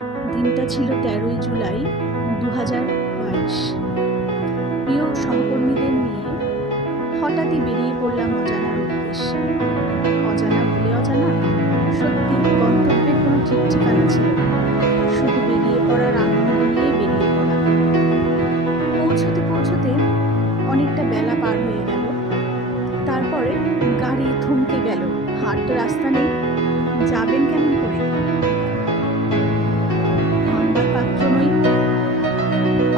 দিনটা ছিল 13ই জুলাই 2022। প্রিয় সহকর্মীদের নিয়ে হঠাৎই বেরিয়ে পড়লাম অজানার উদ্দেশ্যে। অজানা বলে অজানা, সত্যি গন্তব্যের কোনো ঠিক ঠিকানা ছিল না, শুধু বেরিয়ে পড়ার আনন্দ নিয়ে বেরিয়ে পড়া। পৌঁছতে পৌঁছতে অনেকটা বেলা পার হয়ে গেল। তারপরে গাড়ি থমকে গেল। হাট তো রাস্তা নেই, যাবেন কেমন করে? থামবার পাত্র নই।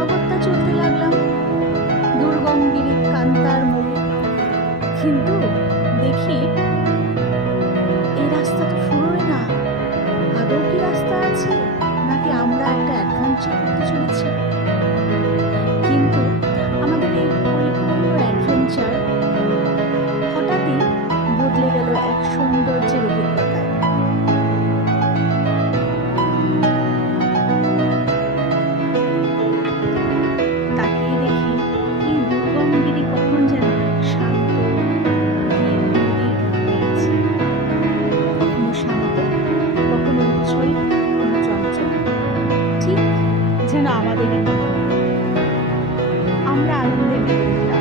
অগত্যা চলতে লাগলাম দুর্গম গিরি কান্তার মোড়ে। কিন্তু দেখি এই রাস্তা তো ফুরোয় না। আদৌ কি রাস্তা আছে, নাকি আমরা একটা অ্যাডভেঞ্চার করতে চলেছি? কিন্তু আমাদের এই পরিপূর্ণ অ্যাডভেঞ্চার হঠাৎই বদলে গেল এক সৌন্দর্যের অভিজ্ঞতায়। তাকিয়ে দেখি এই দুর্গম গিরি কখন যেন শান্ত, ধীর মন্দির হয়েছে। কখনো শান্ত, কখনো উচ্ছল, কখনো চঞ্চল, ঠিক যেন আমাদেরই। আমরা আনন্দে মেতে উঠলাম।